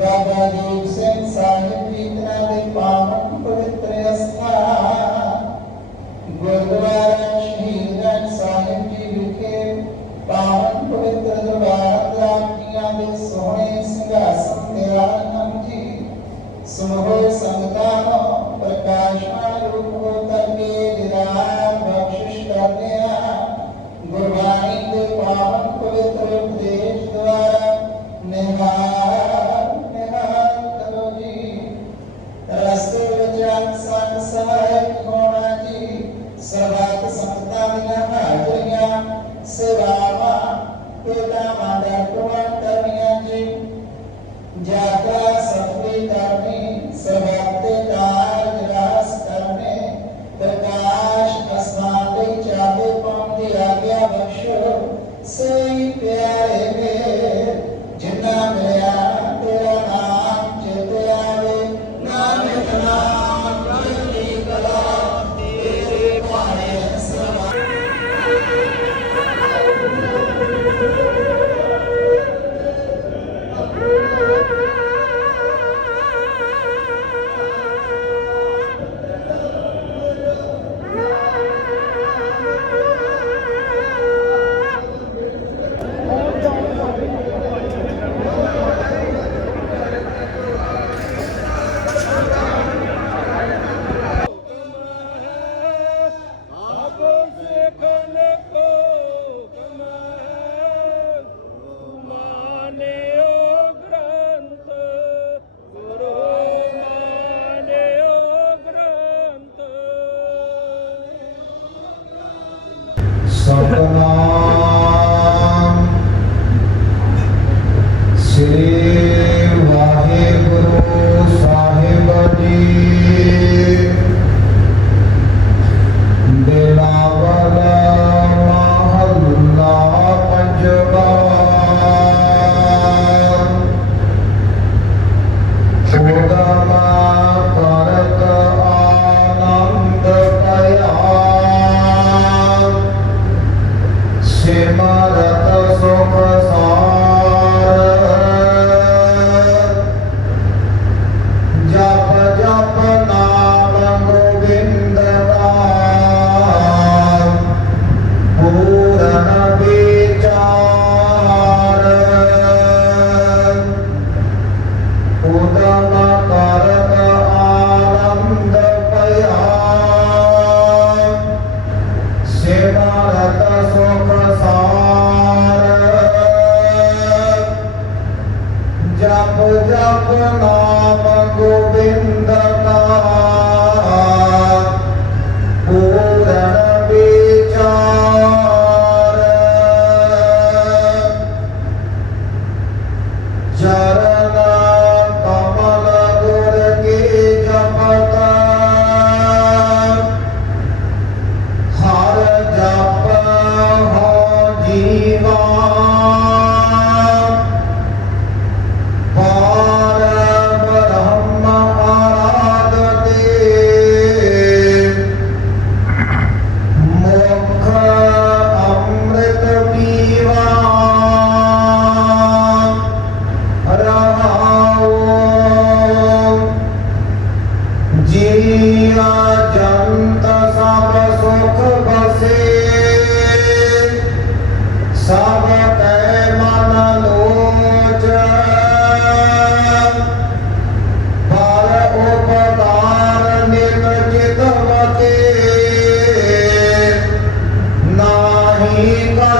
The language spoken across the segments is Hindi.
राजा देवसेन साहिब इतना दे पावन पवित्र स्थान गुरुद्वारा श्री साहिब जी विखे पावन पवित्र दरबार राम दे सोने सिंहासन तेरा नाम जी सुनो Udana We got.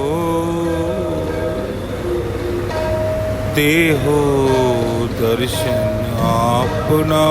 देहो दर्शन आपना